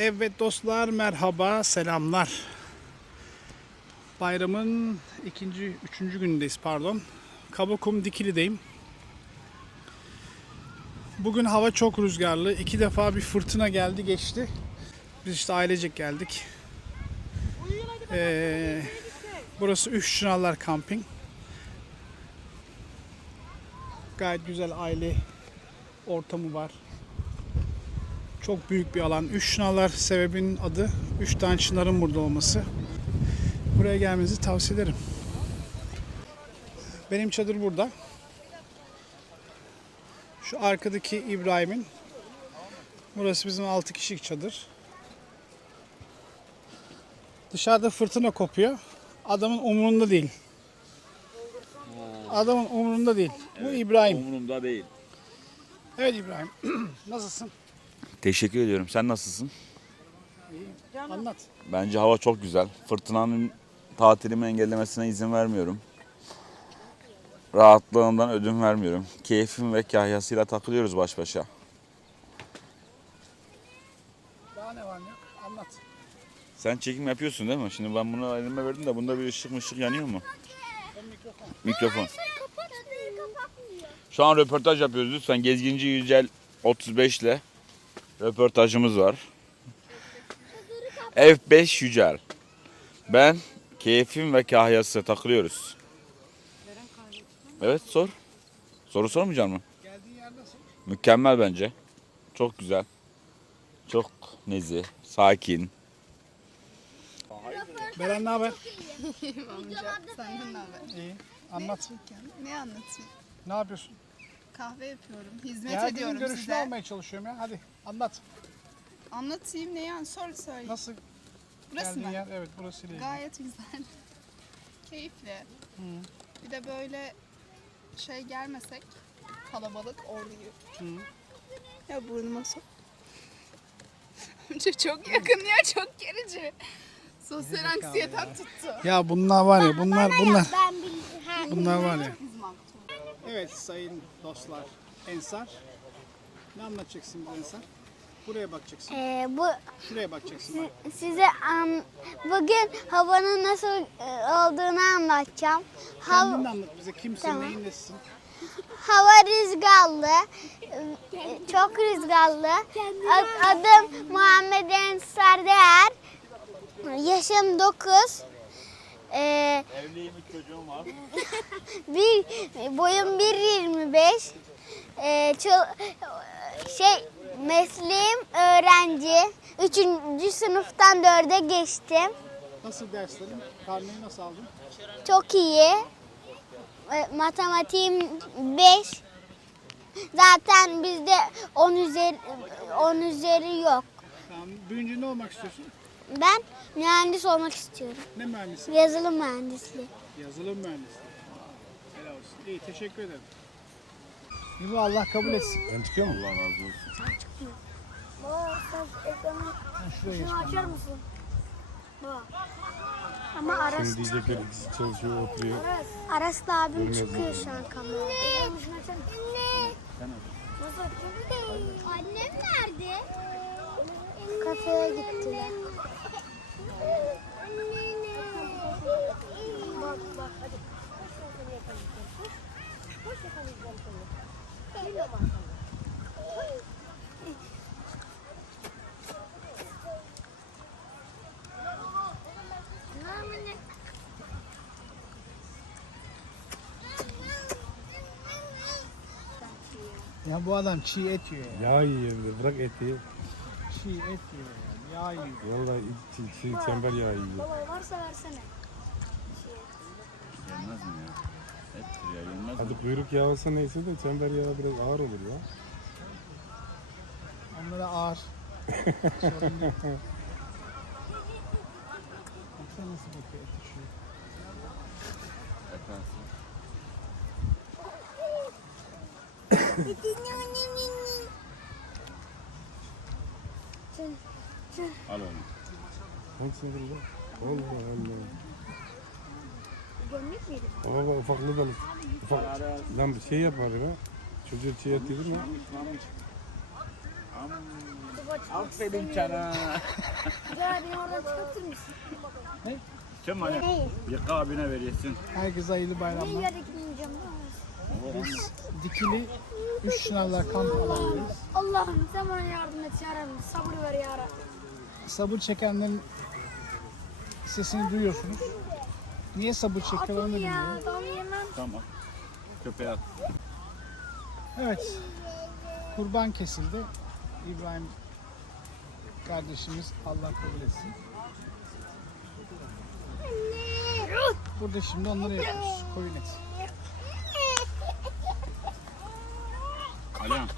Evet dostlar merhaba selamlar. Bayramın ikinci, üçüncü günündeyiz pardon. Kabakum Dikili'deyim. Bugün hava çok rüzgarlı. İki defa bir fırtına geldi geçti. Biz işte ailecek geldik. Ee, burası Üç Çınarlar Camping. Gayet güzel aile ortamı var. Çok büyük bir alan. Üç çınarlar sebebinin adı. Üç tane çınarın burada olması. Buraya gelmenizi tavsiye ederim. Benim çadır burada. Şu arkadaki İbrahim'in. Burası bizim 6 kişilik çadır. Dışarıda fırtına kopuyor. Adamın umurunda değil. Adamın umurunda değil. Bu İbrahim. Umurumda değil. Evet İbrahim. Nasılsın? Teşekkür ediyorum. Sen nasılsın? Anlat. Bence hava çok güzel. Fırtınanın tatilimi engellemesine izin vermiyorum. Rahatlığından ödün vermiyorum. Keyfim ve kahyasıyla takılıyoruz baş başa. Daha ne var ne yok? Anlat. Sen çekim yapıyorsun değil mi? Şimdi ben bunu elime verdim de bunda bir ışık mışık yanıyor mu? Mikrofon. Şu an röportaj yapıyoruz. Lütfen Gezginci Yücel 35 ile röportajımız var. F5 Yücel. Ben keyfim ve kahyası takılıyoruz. Evet sor. Soru sormayacak mı? Geldiğin yer nasıl? Mükemmel bence. Çok güzel. Çok nezih, sakin. Beren ne haber? Amca senden ne haber? İyi. Anlat. Ne anlatayım? Ne yapıyorsun? Kahve yapıyorum. Hizmet Geldiğin ediyorum görüşünü size. almaya çalışıyorum ya. Hadi anlat. Anlatayım ne yani? Sor söyle. Nasıl Burası geldiğin mı? yer? Evet burası ile ilgili. Gayet güzel. Keyifli. Bir de böyle şey gelmesek kalabalık orduyu. Ya burnuma sok. Amca çok yakın ya çok gerici. Sosyal anksiyetem tuttu. Ya bunlar var ya bunlar bunlar. Ben bildim. Bunlar var ya. Evet sayın dostlar. Ensar. Ne anlatacaksın bu Ensar? Buraya bakacaksın. Ee, bu Şuraya bakacaksın. bak. size an, bugün havanın nasıl e, olduğunu anlatacağım. Hav, Kendin de anlat bize. Kimsin, Tamam. neyin nesisin? hava rüzgarlı. e, Çok rüzgarlı. Adım Muhammed Ensar Değer. Yaşım 9. Ee, Evliyim, üç çocuğum var. bir boyum 1.25. Ee, çıl- şey mesleğim öğrenci. Üçüncü sınıftan dörde geçtim. Nasıl derslerin? Karneyi nasıl aldın? Çok iyi. E, Matematiğim 5. Zaten bizde 10 üzeri 10 üzeri yok. Tamam. Büyüyünce ne olmak istiyorsun? Ben mühendis olmak istiyorum. Ne mühendisi? Yazılım mühendisliği. Yazılım mühendisi. Helal olsun. İyi teşekkür ederim. Yuva Allah kabul etsin. Ben çıkıyor mu? Allah razı olsun. Ben şuraya geç. açar mısın? Ama Aras, Şimdi diyecekler ikisi çalışıyor oturuyor. Aras'la abim çıkıyor şu an kameraya. Annem nerede? Kafeye gittiler. Bak bak hadi. Ya bu adam çiğ et yiyor ya. Yağ yiyor bırak eti. Çiğ et yiyor yani. Yağ yiyor. Vallahi çi, çi, çember yağı yiyor. Baba varsa versene. Yenmez mi ya? Ettir ya, yenmez mi? Hadi kuyruk yağı olsa neyse de çember yağı biraz ağır olur ya. Onlara ağır. Sorun değil. Baksana nasıl bakıyor eti şu. Efendim. Al onu. Hangisini lan? Allah Allah. Gömlek miydi? Baba baba ufaklığı da. Ufak. Lan bir şey yapmadı be. Çocuğa çiğ et yedir mi? Aferin sana. Gel beni oradan çıkartır mısın? Kim hani? Yıka abine veriyorsun. Herkese hayırlı bayramlar. Yere gitmeyeceğim. Biz Dikili Üç Çınarlar kamp alanındayız. Allah'ım sen bana yardım et ya Rabbi. Sabır ver ya Rabbi. Sabır çekenlerin sesini duyuyorsunuz. Niye sabır çekiyorlar onu da Ya bilmiyorum. yemem. Tamam. Köpeğe at. Evet. Kurban kesildi. İbrahim kardeşimiz Allah kabul etsin. Burada şimdi onları yapıyoruz. Koyun eti. Alem.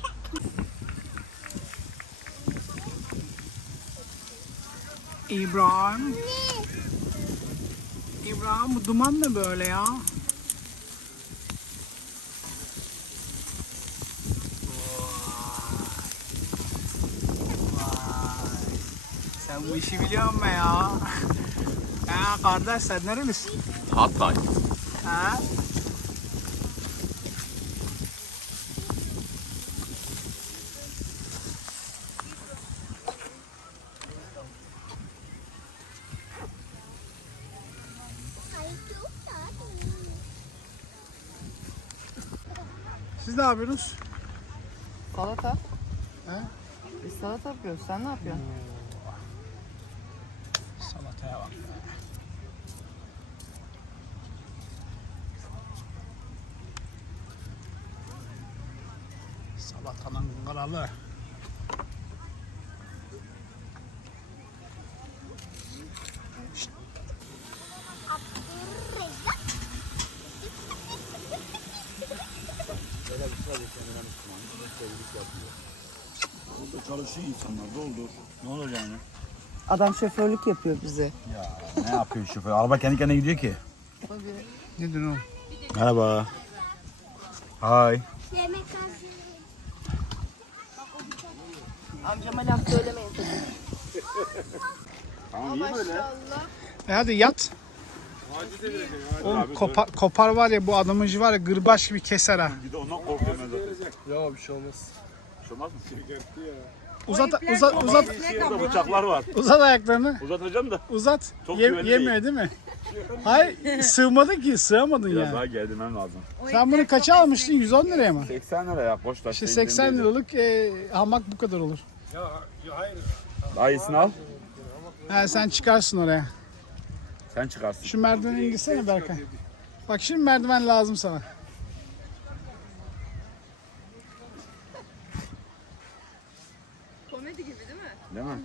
İbrahim. İbrahim bu duman ne böyle ya? Sen bu işi biliyor musun ya? Ha kardeş sen nerelisin? Hatay. Ha? Siz ne yapıyorsunuz? Salata. He? Biz salata yapıyoruz. Sen ne yapıyorsun? Salataya bak. Salatanın kralı. Burada çalışıyor insanlar. Doldur. Ne olur yani? Adam şoförlük yapıyor bize. Ne yapıyor şoför? Araba kendi kendine gidiyor ki. Nedir o? Merhaba. Hay. Yemek hazır. Amcama laf söylemeyin sakın. Tamam iyi böyle. E hadi yat. Oğlum kopar, kopar var ya bu adamıcı var ya gırbaç gibi keser ha. Bir de ondan korkuyorum ben zaten. Ya bir şey olmaz. Şey olmaz mı? Uzat uzat uzat Burada bıçaklar var. uzat ayaklarını. Uzatacağım da. Uzat. Çok güvenli yemiyor değil mi? Hayır sığmadın ki sığamadın Biraz ya. daha geldirmem lazım. Sen bunu kaça almıştın? 110 liraya mı? 80 lira ya. Boş taş. İşte 80 liralık e, hamak bu kadar olur. Daha iyisini al. Ha, sen çıkarsın oraya. Sen çıkarsın. Şu merdiveni indirsene Berkay. Bak şimdi merdiven lazım sana. Komedi gibi değil mi?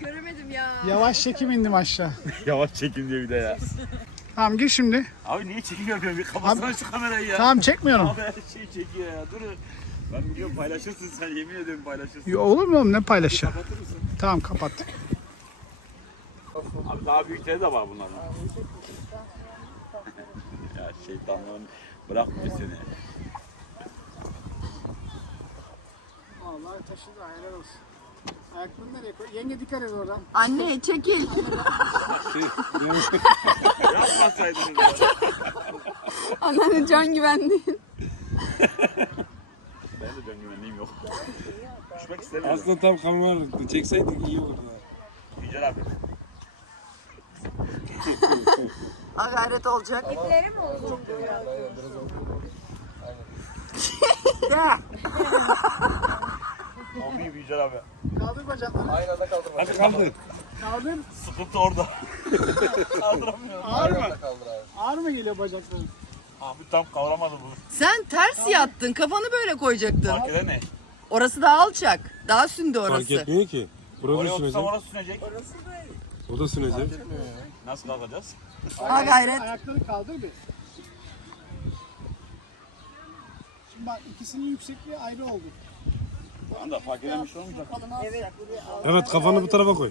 Göremedim ya. Yavaş çekim indim aşağı. Yavaş çekin diyor bir de ya. Tamam gir şimdi. Abi niye çekim yapıyorsun? Bir kapatsana şu kamerayı ya. Tamam çekmiyorum. Abi her şeyi çekiyor ya. Dur. Ben biliyorum paylaşırsın sen yemin ediyorum paylaşırsın. Ya olur mu oğlum ne paylaşacağım? Tamam kapat. Abi daha büyükleri de var bunların. ya şeytanların bırakmıyor seni. Vallahi taşıdı helal olsun. Ayaklarını nereye koy? Yenge dikkat et oradan. Anne çekil. Yapmasaydınız ya. Anneanne can güvenli. Ben de can güvenliğim yok. Düşmek istemiyorum. Aslında tam kamera çekseydik iyi olurdu. Yücel abi. Ha gayret olacak. Abi Yücel abi. Kaldır bacaklarını. Hadi kaldır. Kaldır. Sıkıntı orada. Kaldıramıyorum. Ağır mı? Ağır mı geliyor bacakların? Abi tam kavramadı bunu. Sen ters yattın. Kafanı böyle koyacaktın. Fark eden ne? Orası daha alçak. Daha sündü Fark orası. etmiyor ki. Burada Oraya sünecek. otursam orası sünecek. O da sünecek. Nasıl kalkacağız? Ha gayret. Ayakları kaldır bir. Şimdi bak ikisinin yüksekliği ayrı oldu. Şu anda fark şey olmayacak. Evet kafanı bu tarafa koy.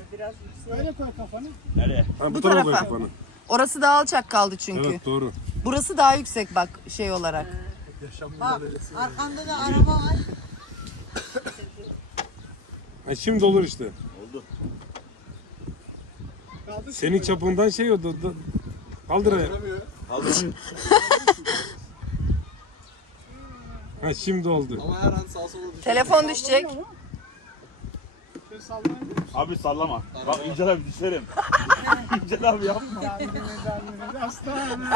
Öyle koy kafanı. Nereye? Ha, bu, Bu tarafa koy kafanı. Orası daha alçak kaldı çünkü. Evet doğru. Burası daha yüksek bak şey olarak. Ha, şimdi olur işte. Oldu. Senin çapından şey o. da- da- Kaldır ayağı. Kaldır. Ha şimdi oldu. Telefon düşecek. Böyle sallanabilir misin? Abi sallama. Bak İncel abi düşerim. İncel abi yapma. Hastane.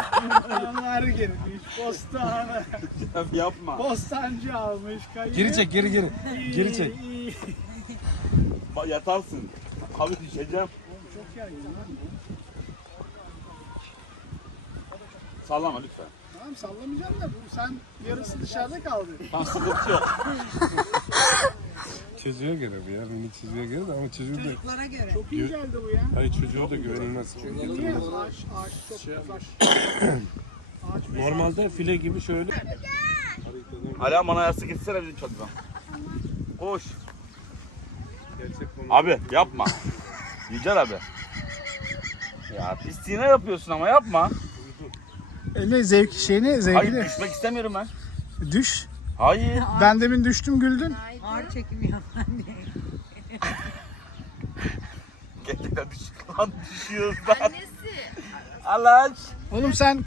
Adamlar girmiş. Postane. Abi yapma. Postancı almış. Kayı. Geri çek geri geri. Geri çek. Bak yatarsın. Abi düşeceğim. Çok yaygın. Sallama lütfen. Tamam sallamayacağım da bu sen yarısı dışarıda kaldı. Sıkıntı yok. Çocuğa göre bu ya. Beni çocuğa göre de ama çocuğu da... Çok iyi geldi bu ya. Hayır çocuğa da güvenilmez. Niye? Ağaç, ağaç çok uzak. Ağaç Normalde file gibi şöyle. Hala bana yastık gitsene bizim çatıdan. Koş. Gerçek Abi yapma. İncel abi. Ya pisliğine yapıyorsun ama yapma. Ele zevk şeyini Hayır zevkini düşmek istemiyorum ben. düş. Hayır. Ben demin düştüm güldün. Ağır çekim yap. Gerçekten düş. Lan düşüyoruz lan. Allah aç. Oğlum sen